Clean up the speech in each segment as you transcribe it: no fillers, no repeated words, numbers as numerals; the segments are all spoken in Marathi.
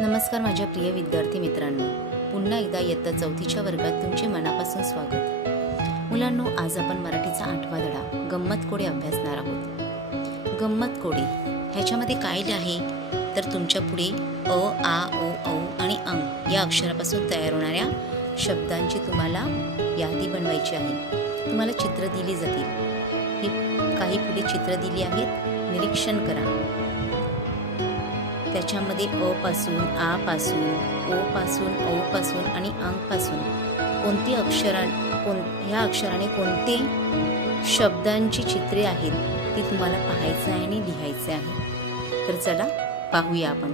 नमस्कार माझ्या प्रिय विद्यार्थी मित्रांनो, पुन्हा एकदा इयत्ता 4थीच्या वर्गात तुमचे मनापासून स्वागत। मुलांनो, आज आपण मराठीचा 8वा धडा गंमत कोडे अभ्यासणार आहोत। गंमत कोडे ह्याच्यामध्ये काय आहे तर तुमच्या पुढे अ, आ, ओ, औ आणि अंग या अक्षरापासून तयार होणाऱ्या शब्दांची तुम्हाला यादी बनवायची आहे। तुम्हाला चित्र दिली जातील, ही काही पुढे चित्र दिली आहेत, निरीक्षण करा। त्याच्यामध्ये अ पासून, आ पासून, ओ पासून, औ पासून आणि अंग पासून कोणती ह्या अक्षराने कोणते शब्दांची चित्रे आहेत ती तुम्हाला पाहायचं आहे आणि लिहायचं आहे। तर चला पाहूया आपण।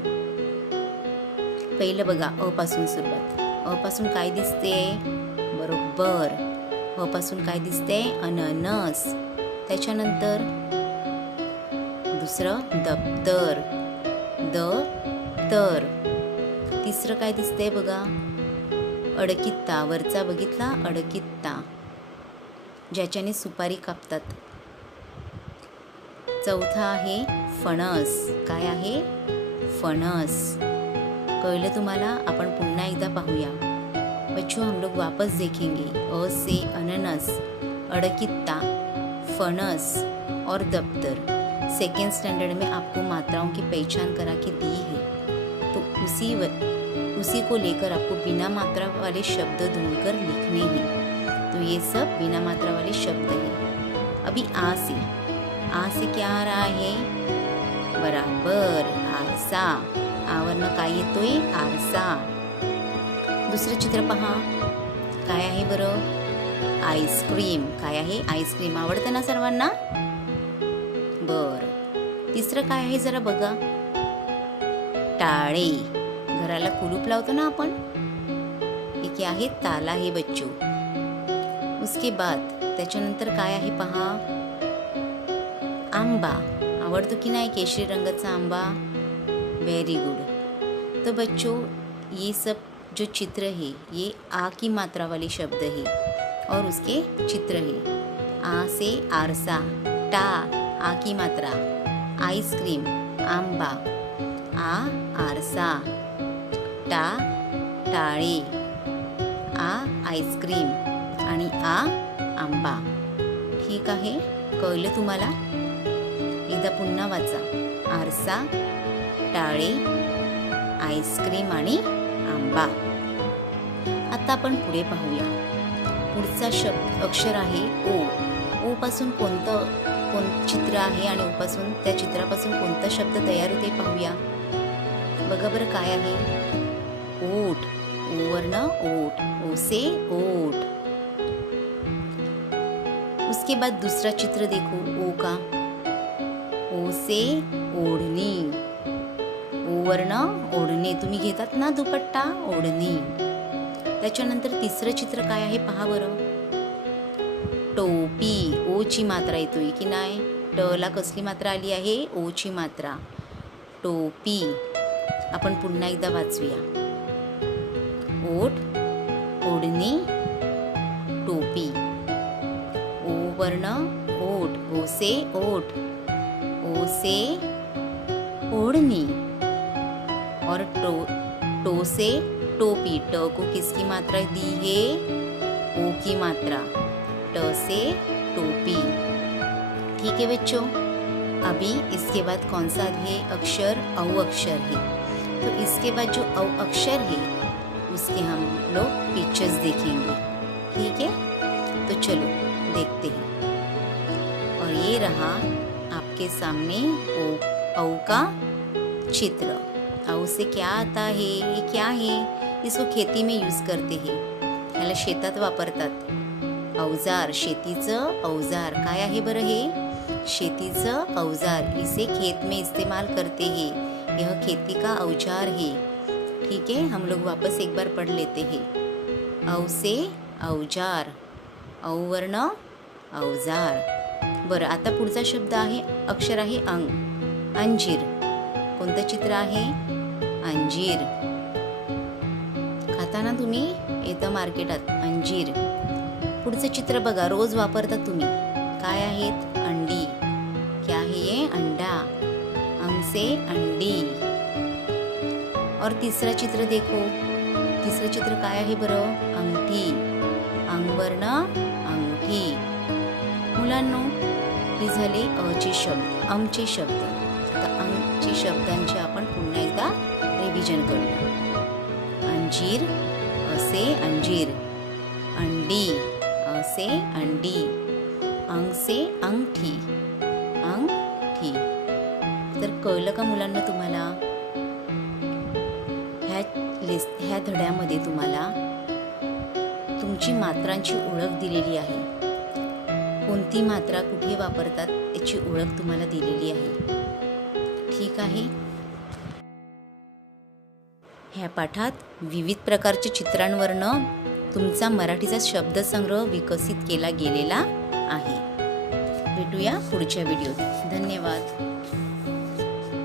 पहिलं बघा, अ पासून सुरुवात। अ पासून काय दिसते? बरोबर, अ पासून काय दिसते? अननस। त्याच्यानंतर दुसरं दप्तर, दप्तर। तिसरं काय दिसतंय बघा? अडकित्ता, वरचा बघितला? अडकित्ता, ज्याच्याने सुपारी कापतात। चौथा आहे फणस। काय आहे? फणस। कळलं तुम्हाला? आपण पुन्हा एकदा पाहूया। बच्चों, हम लोग वापस देखेंगे। अ से अननस, अड़कित्ता, फणस और दफ्तर। सेकेंड स्टैंडर्ड में आपको मात्राओं की पहचान करा के दी है, तो उसी को लेकर आपको बिना मात्रा वाले शब्द ढूंढकर लिखने हैं। तो ये सब बिना मात्रा वाले शब्द हैं। अभी आ से क्या आ रहा है? बराबर, आरसा। आवरनं काय येतोय? आरसा। दुसरं चित्र पहा, काय आहे बरं? आईस्क्रीम। काय आहे? आईस्क्रीम। आवडतं ना सर्वांना? बर। तिसरं काय आहे जरा बघा? टाळे। घराला कुलूप लावतो ना आपण, हे क्या आहे? ताला है बच्चों। उसके बाद त्याच्यानंतर काय आहे पहा? आंबा। आवडतो की नाही केशरी रंगाचा आंबा? Very good. तो बच्चों, ये सब जो चित्र है ये आ की मात्रा वाले शब्द है और उसके चित्र है। आ से आरसा, टा आ की मात्रा, आइसक्रीम, आंबा, आ आरसा, टा टाळे, आ आईस्क्रीम आणि आ आंबा। ठीक आहे? कळलं तुम्हाला? एकदा पुन्हा वाचा। आरसा, टाळे, आईस्क्रीम आणि आंबा। आता आपण पुढे पाहूया। पुढचा अक्षर आहे ओ। ओ पासून कोणतं चित्र आहे आणि ओ पासून त्या चित्रापासून कोणता शब्द तयार होते पाहूया। बघा बरं काय आहे? ओठ। ओ वरनं ओठ, ओ से ओठ। उसके बाद दूसरा चित्र देखो, ओ का। ओ से ओढणी। ओ वरनं ओढणे। तुम्ही घेतात ना दुपट्टा? ओढणी। त्याच्यानंतर तिसरं चित्र काय आहे पहा बरं? टोपी। ओ ची मात्रा येतोय की नाही? ट ला कसली मात्रा आली आहे? ओ ची मात्रा। टोपी। आपण पुन्हा एकदा वाचूया। ओठ, ओढणी, टोपी। ओ वरनं ओठ, ओ से ओठ, ओ से ओढ़नी और टो से टोपी। ट को किसकी मात्रा दी है? ओ की मात्रा। ट से टोपी। ठीक है बच्चों? अभी इसके बाद कौन सा है अक्षर? औ अक्षर है। तो इसके बाद जो औ अक्षर है उसके हम लोग पिक्चर्स देखेंगे। ठीक है? तो चलो देखते हैं। और ये रहा आपके सामने औ का चित्र। औ से क्या आता है? ये क्या है? इसको खेती में यूज करते हैं, याला शेतात वापरतात। अवजार, शेतीचं अवजार। काय आहे बरं हे? शेतीचं अवजार। इसे खेत में इस्तेमाल करते हैं, यह खेती का औजार है। ठीक है? हम लोग वापस एक बार पढ़ लेते हैं। औ से औजार, औ वर्ण औजार। बरं, आता पुढचा शब्द आहे, अक्षर आहे अंग। अंजीर। कोणतं चित्र आहे? अंजीर। खाता ना तुम्ही? येतं मार्केटात अंजीर। पुढचं चित्र बघा, रोज वापरता तुम्ही। काय आहेत? अंडी। क्या है ये? अंडा। अंग से अंडी। और तीसरा चित्र देखो. तिसरं चित्र काय आहे बरं? अंगठी. अंगवर्ण अंगठी. मुलांनो, हे झाले अचे शब्द, अमचे शब्द. आता अंगचे शब्दांचे आपण पुन्हा एकदा रिव्हिजन करूया. अंजीर, असे अंजीर. अंडी, असे अंडी. अंगसे अंगठी, अंगठी. तर कळलं का मुलांना तुम्हाला? ह्या धड्यामध्ये तुम्हाला तुमची मात्रांची ओळख दिलेली आहे. कोणती मात्रा कुठे वापरतात याची ओळख तुम्हाला दिलेली आहे. ठीक आहे. ह्या पाठात विविध प्रकारच्या चित्रांवरनं तुमचा मराठीचा शब्दसंग्रह विकसित केला गेलेला आहे. भेटूया पुढच्या व्हिडिओत. धन्यवाद.